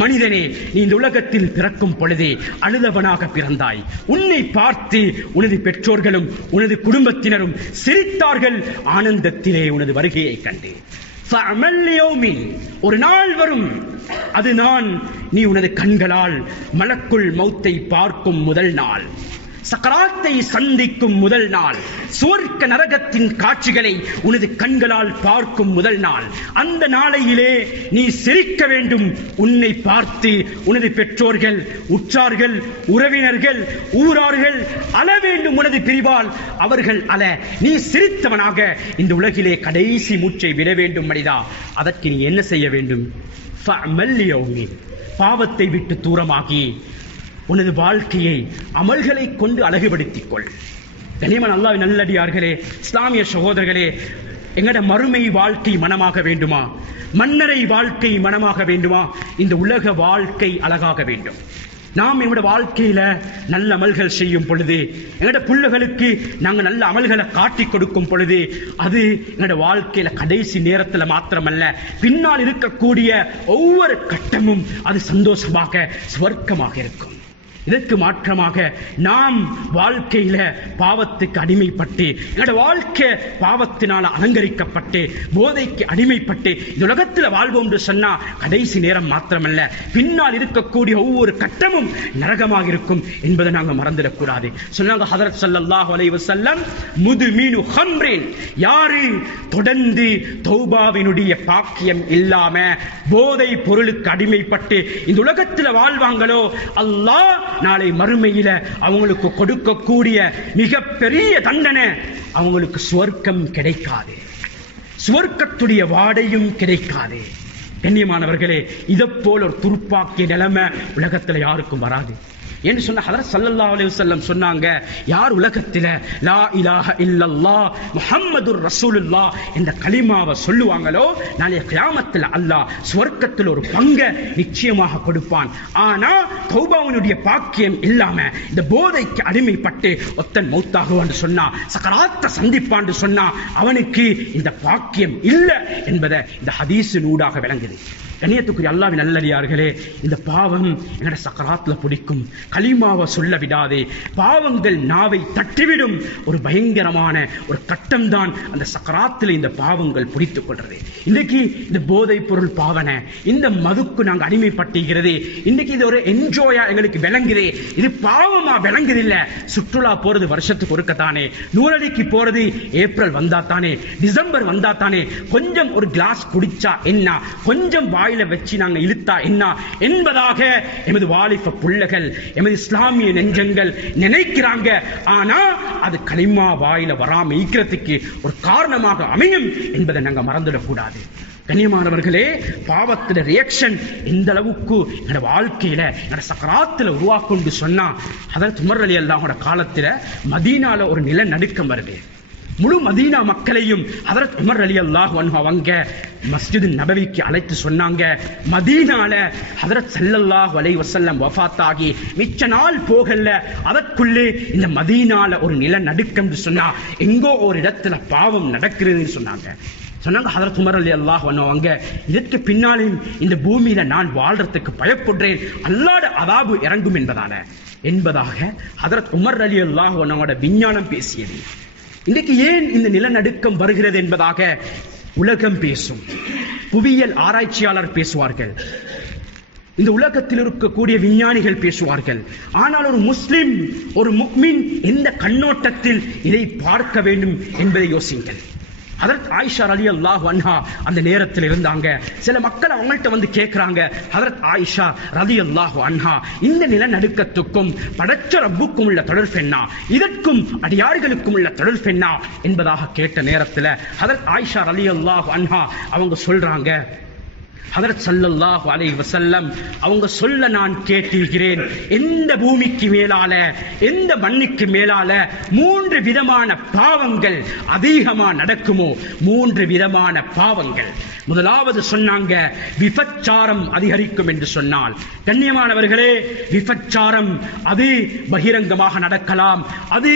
மனிதனே, நீ இந்த உலகத்தில் பிறக்கும் பொழுதே அழுதவனாக பிறந்தாய். உன்னை பார்த்து உனது பெற்றோர்களும் உனது குடும்பத்தினரும் சிரித்தார்கள் ஆனந்தத்திலே உனது வருகையை கண்டு. ஒரு நாள் வரும், அதுதான் நீ உனது கண்களால் மலக்குல் மௌத்தை பார்க்கும் முதல் நாள், சக்கராத்தை சந்திக்கும் முதல் நாள், சுவர்க்க நரகத்தின் காட்சிகளை உனது கண்களால் பார்க்கும் முதல் நாள். அந்த நாளையிலே நீ சிரிக்க வேண்டும். உன்னை பார்த்து உனது பெற்றோர்கள், உற்றார்கள், உறவினர்கள், ஊரார்கள் அழ வேண்டும். உனது பிரிவால் அவர்கள் அழ நீ சிரித்தவனாக இந்த உலகிலே கடைசி மூச்சை விட வேண்டும். மனிதா, அதற்கு நீ என்ன செய்ய வேண்டும்? பாவத்தை விட்டு தூரமாகி உனது வாழ்க்கையை அமல்களை கொண்டு அழகுபடுத்திக் கொள். கனிமன் அல்லாஹ்வின் நல்லடியார்களே, இஸ்லாமிய சகோதரர்களே, எங்கட மறுமை வாழ்க்கை மனமாக வேண்டுமா? மன்னரை வாழ்க்கை மனமாக வேண்டுமா? இந்த உலக வாழ்க்கை அழகாக வேண்டும். நாம் எங்களோட வாழ்க்கையில நல்ல அமல்கள் செய்யும் பொழுது, எங்களோட பிள்ளைகளுக்கு நாங்கள் நல்ல அமல்களை காட்டி கொடுக்கும் பொழுது, அது எங்களோட வாழ்க்கையில கடைசி நேரத்தில் மாத்திரமல்ல, பின்னால் இருக்கக்கூடிய ஒவ்வொரு கட்டமும் அது சந்தோஷமாக சுவர்க்கமாக இருக்கும். இதற்கு மாற்றமாக நாம் வாழ்க்கையில பாவத்துக்கு அடிமைப்பட்டு, என்னோட வாழ்க்கை பாவத்தினால் அலங்கரிக்கப்பட்டு, போதைக்கு அடிமைப்பட்டு இந்த உலகத்தில் வாழ்வோம் என்று சொன்னா கடைசி நேரம் மாத்திரமல்ல, பின்னால் இருக்கக்கூடிய ஒவ்வொரு கட்டமும் நரகமாக இருக்கும் என்பதை நாங்கள் மறந்துடக்கூடாது. சொன்னாங்க ஹதரத் ஸல்லல்லாஹு அலைஹி வஸல்லம், முதுமினு ஹம்ரின், யாரு தொடர்ந்து தௌபாவினுடைய பாக்கியம் இல்லாம போதை பொருளுக்கு அடிமைப்பட்டு இந்த உலகத்தில் வாழ்வாங்களோ, அல்லாஹ் நாளை மறுமையில அவங்களுக்கு கொடுக்கக்கூடிய மிகப்பெரிய தண்டனை, அவங்களுக்கு சுவர்க்கம் கிடைக்காது, சுவர்க்கத்துடைய வாடையும் கிடைக்காது. கண்ணியமானவர்களே, இதை போல ஒரு துருப்பாக்கிய நிலைமை உலகத்தில் யாருக்கும் வராது என்று சொன்ன ஹதரத் ஸல்லல்லாஹு அலைஹி வஸல்லம் சொன்னாங்க, யார் உலகத்தில் லா இலாஹ இல்லல்லாஹ் முஹம்மதுர் ரசூலுல்லாஹ் என்ற கலிமாவை சொல்லுவாங்களோ, நாளைய கியாமத்தில் அல்லாஹ் சுவர்க்கத்தில் ஒரு பங்கை நிச்சயமாக கொடுப்பான். ஆனா தௌபாவினுடைய பாக்கியம் இல்லாம இந்த போதைக்கு அடிமைப்பட்டு ஒத்தன் மௌத்தாகுவான்னு சொன்னா, சக்கராத்தை சந்திப்பான்னு சொன்னா, அவனுக்கு இந்த பாக்கியம் இல்லை என்பதை இந்த ஹதீஸின் ஊடாக விளங்குது. கண்ணியத்துக்குரிய அல்லாஹ்வின் நல்லடியார்களே, இந்த பாவம் என்னோட சக்கராத்துல பிடிக்கும். கலிமாவை சொல்ல விடாதே. பாவங்கள் நாவை தட்டிவிடும். ஒரு பயங்கரமான ஒரு கட்டம் தான் அந்த சக்கராத்தில் இந்த பாவங்கள் பிடித்துக் கொள்றது. இன்னைக்கு இந்த போதை பொருள் பாவனை, இந்த மதுக்கு நாங்கள் அடிமைப்பட்டுகிறது. இன்னைக்கு இது ஒரு என்ஜாயா எங்களுக்கு விளங்குது. இது பாவமா விளங்குது இல்ல. சுற்றுலா போறது வருஷத்துக்கு ஒருக்கத்தானே, நூறடிக்கு போறது ஏப்ரல் வந்தா தானே, டிசம்பர் வந்தா தானே, கொஞ்சம் ஒரு கிளாஸ் குடிச்சா என்ன, கொஞ்சம் வாயில வச்சு நாங்க இழுத்தா என்ன என்பதாக எமது வாலிப பிள்ளைகள், எமது இஸ்லாமிய நெஞ்சங்கள் நினைக்கிறாங்க. ஆனா அது கலிமா வாயில வராம இருக்கிறதுக்கு ஒரு காரணமாக அமையும் என்பதை நாங்க மறந்துடக்கூடாது. கண்ணியமானவர்களே, பாவத்தில ரியாக்ஷன் எந்த அளவுக்கு என்னோட வாழ்க்கையில என்னோட சக்கராத்துல உருவாக்குண்டு சொன்னா, ஹதரத் உமர் ரலியல்லாஹு காலத்துல மதீனால ஒரு நிலநடுக்கம் வருது. முழு மதீனா மக்களையும் ஹதரத் உமர் ரலியல்லாஹு அன்ஹு அவங்க மஸ்ஜித் நபவிக்கு அழைத்து சொன்னாங்க, மதீனால ஹதரத் ஸல்லல்லாஹு அலைஹி வஸல்லம் வஃபாத் ஆகி மிச்ச நாள் போகல, அதற்குள்ளே இந்த மதீனால ஒரு நிலநடுக்கம் சொன்னா, எங்கோ ஒரு இடத்துல பாவம் நடக்கிறதுன்னு சொன்னாங்க. ஹதரத் உமர் ரலியல்லாஹு அன்ஹு அவங்க, இதற்கு பின்னாலும் இந்த பூமியில நான் வாழ்றதுக்கு பயப்படுறேன், அல்லாஹ்வுடைய அதாபு இறங்கும் என்பதாக ஹதரத் உமர் ரலியல்லாஹு அன்ஹுவோட விஞ்ஞானம் பேசியது. இன்றைக்கு ஏன் இந்த நிலநடுக்கம் வருகிறது என்பதாக உலகம் பேசும், புவியியல் ஆராய்ச்சியாளர் பேசுவார்கள், இந்த உலகத்தில் இருக்கக்கூடிய விஞ்ஞானிகள் பேசுவார்கள். ஆனால் ஒரு முஸ்லிம், ஒரு முஃமின் எந்த கண்ணோட்டத்தில் இதை பார்க்க வேண்டும் என்பதை யோசிங்கள். ஹதரத் ஆயிஷா ரலியல்லாஹு அன்ஹா அந்த நேரத்தில் இருந்தாங்க. சில மக்கள் அவங்கள்ட்ட வந்து கேட்கிறாங்க, ஹதரத் ஆயிஷா ரலியல்லாஹு அன்ஹா, இந்த நிலநடுக்கத்துக்கும் படைச்ச ரப்புக்கும் உள்ள தொடர்பு என்ன, இதற்கும் அடியார்களுக்கும் உள்ள தொடர்பு என்ன என்பதாக கேட்ட நேரத்தில் ஹதரத் ஆயிஷா ரலியல்லாஹு அன்ஹா அவங்க சொல்றாங்க, ஹதரத் ஸல்லல்லாஹு அலைஹி வஸல்லம் அவங்க சொல்ல நான் கேட்டிருக்கிறேன், எந்த பூமிக்கு மேலால, எந்த மண்ணுக்கு மேலால 3 விதமான பாவங்கள் அதிகமா நடக்குமோ, 3 விதமான பாவங்கள். முதலாவது சொன்னாங்க, விபச்சாரம் அதிகரிக்கும் என்று சொன்னால். கண்ணியமானவர்களே, விபச்சாரம் அது பகிரங்கமாக நடக்கலாம், அது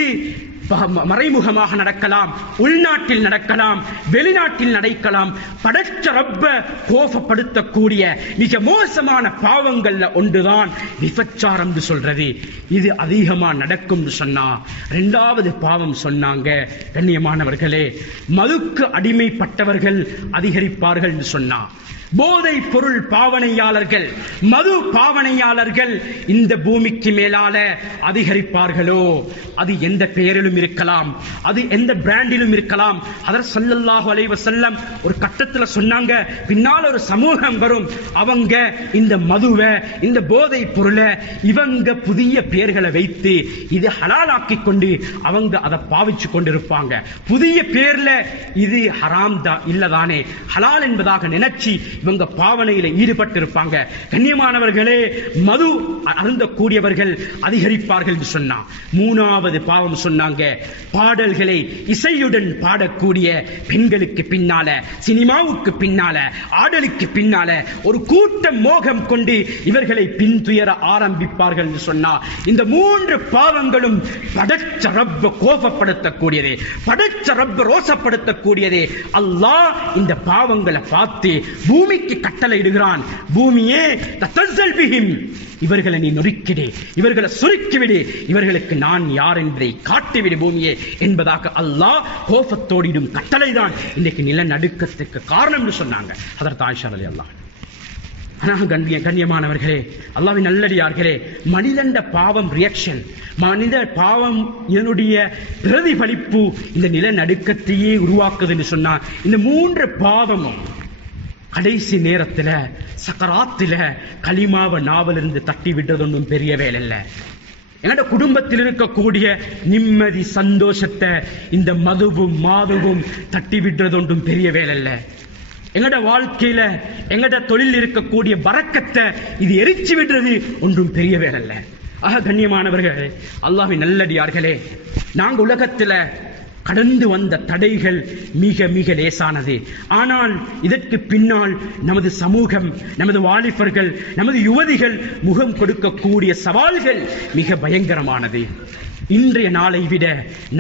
மறைமுகமாக நடக்கலாம், உள்நாட்டில் நடக்கலாம், வெளிநாட்டில் நடக்கலாம். படைச்ச ரப்ப கோபப்படுத்தக்கூடிய மிக மோசமான பாவங்கள்ல ஒன்றுதான் விபச்சாரம் சொல்றது. இது அதிகமா நடக்கும் சொன்னா. இரண்டாவது பாவம் சொன்னாங்க கண்ணியமானவர்களே, மதுக்கு அடிமைப்பட்டவர்கள் அதிகரிப்பார்கள் சொன்னா. போதை பொருள் பாவனையாளர்கள், மது பாவனையாளர்கள் இந்த பூமிக்கு மேலால அதிகரிப்பார்களோ, அது எந்த பெயரிலும் இருக்கலாம், அது எந்த பிராண்டிலும் இருக்கலாம். ஹதரத் ஸல்லல்லாஹு அலைஹி வஸல்லம் ஒரு கட்டத்துல சொன்னாங்க, பின்னால் ஒரு சமூகம் வரும், அவங்க இந்த மதுவை, இந்த போதை பொருளை இவங்க புதிய பெயர்களை வைத்து இது ஹலாலாக்கி கொண்டு அவங்க அதை பாவிச்சு கொண்டிருப்பாங்க. புதிய பேர்ல இது ஹராம் தான் இல்லதானே, ஹலால் என்பதாக நினைச்சு இவங்க பாவனையில ஈடுபட்டு இருப்பாங்க. கண்ணியமானவர்களே, மது அருந்தக்கூடியவர்கள் அதிகரிப்பார்கள் என்று சொன்னா. மூணாவது பாவம் சொன்னாங்க, பாடல்களை இசையுடன் பாடக்கூடிய பெண்களுக்கு பின்னால, சினிமாவுக்கு பின்னால, ஆடலுக்கு பின்னால ஒரு கூட்டம் மோகம் கொண்டு இவர்களை பின்துயர ஆரம்பிப்பார்கள் என்று சொன்னா. இந்த மூன்று பாவங்களும் படைச்ச ரப்ப கோபப்படுத்தக்கூடியதே, படைச்ச ரப்ப ரோசப்படுத்தக்கூடியதே. அல்லாஹ் இந்த பாவங்களை பார்த்து பூமிக்கு கட்டளை இடுகிறான், பூமியே தத்தஸல் பிஹிம், இவர்களை நீ நொறுக்கிடு, இவர்களை சுருக்கிவிடு, இவர்களுக்கு நான் யார் என்பதை காட்டிவிடு பூமியே என்பதாக அல்லாஹ் கோபத்தோடிடும் கட்டளை தான் இன்றைக்கு நிலநடுக்கத்துக்கு காரணம் என்று சொன்னாங்க ஹதரத் ஆயிஷா ரலியல்லாஹு அன்ஹா. கண்ணியமானவர்களே, அல்லாஹ்வின் நல்லடியார்களே, மனிதண்ட பாவம் ரியாக்ஷன், மனித பாவம் இதனுடைய பிரதிபலிப்பு இந்த நிலநடுக்கத்தையே உருவாக்குது என்று சொன்னா. இந்த மூன்று பாவமும் கடைசி நேரத்தில் சக்கராத்தில் கலிமாவை நாவலிருந்து தட்டி விடுறது ஒன்றும் பெரிய வேலை இல்லை. எங்கட குடும்பத்தில் இருக்கக்கூடிய நிம்மதி சந்தோஷத்தை இந்த மதுவும் மாதுவும் தட்டி விடுறது ஒன்றும் பெரிய வேலை இல்லை. எங்கட வாழ்க்கையில எங்கட தொழில் இருக்கக்கூடிய பரக்கத்தை இது எரிச்சு விடுறது ஒன்றும் பெரிய வேலை இல்லை. ஆக கண்ணியமானவர்களே, அல்லாஹ்வின் நல்லடியார்களே, நாங்க உலகத்துல கடந்து வந்த தடைகள் மிக மிக லேசானது. ஆனால் இதற்கு பின்னால் நமது சமூகம், நமது வாலிபர்கள், நமது யுவதிகள் முகம் கொடுக்கக்கூடிய சவால்கள் மிக பயங்கரமானது. இன்றைய நாளை விட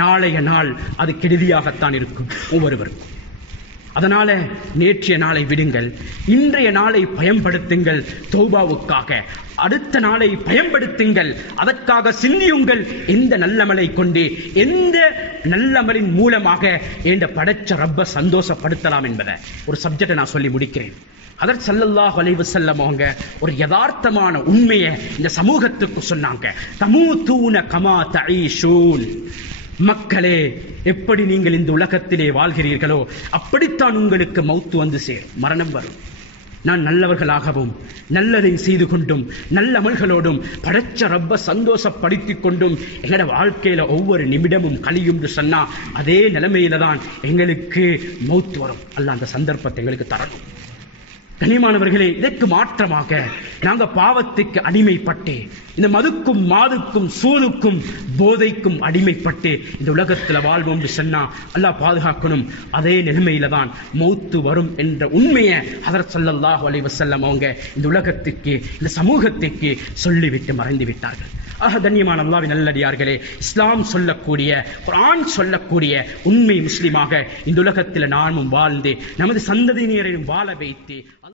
நாளைய நாள் அது கெடுதியாகத்தான் இருக்கும் ஒவ்வொருவருக்கும். அதனால நேற்றைய நாளை விடுங்கள், இன்றைய நாளை பயன்படுத்துங்கள் தௌபாவுக்காக. அடுத்த நாளை பயன்படுத்துங்கள், அதற்காக சிந்தியுங்கள். எந்த நல்லமலை கொண்டு, எந்த நல்லமலின் மூலமாக என்ற படைச்ச ரப்ப சந்தோஷப்படுத்தலாம் என்பதை ஒரு சப்ஜெக்டை நான் சொல்லி முடிக்கிறேன். ஹதரத் ஸல்லல்லாஹு அலைஹி வஸல்லம் அவங்க ஒரு யதார்த்தமான உண்மையை இந்த சமூகத்துக்கு சொன்னாங்க. தமூதூன கமா தஈஷூன், மக்களே, எப்படி நீங்கள் இந்த உலகத்திலே வாழ்கிறீர்களோ அப்படித்தான் உங்களுக்கு மௌத்து வந்து சேரும், மரணம் வரும். நான் நல்லவர்களாகவும் நல்லதை செய்து கொண்டும் நல்ல அமல்களோடும் படைச்ச ரப்ப சந்தோஷப்படுத்திக் கொண்டும் எங்களோட வாழ்க்கையில ஒவ்வொரு நிமிடமும் கழியும் சொன்னா, அதே நிலைமையில தான் எங்களுக்கு மௌத்து வரும். அல்லாஹ் அந்த சந்தர்ப்பத்தை எங்களுக்கு தரணும். கண்ணியமானவர்களே, இதற்கு மாற்றமாக நாங்க பாவத்துக்கு அடிமைப்பட்டு, இந்த மதுக்கும் மாதுக்கும் சூதுக்கும் போதைக்கும் அடிமைப்பட்டு இந்த உலகத்தில் வாழ்வோம் சொன்னா அல்லாஹ் பாதுகாக்கணும். அதே நிலைமையில தான் மௌத்து வரும் என்ற உண்மையை ஹதரத் ஸல்லல்லாஹு அலைஹி வஸல்லம் அவங்க இந்த உலகத்துக்கு, இந்த சமூகத்துக்கு சொல்லிவிட்டு மறைந்து விட்டார்கள். ஆக கண்ணியமான அல்லாஹ்வின் நல்லடியார்களே, இஸ்லாம் சொல்லக்கூடிய, குர்ஆன் சொல்லக்கூடிய உண்மை முஸ்லிமாக இந்த உலகத்தில் நாமும் வாழ்ந்து நமது சந்ததியினரையும் வாழ வைத்து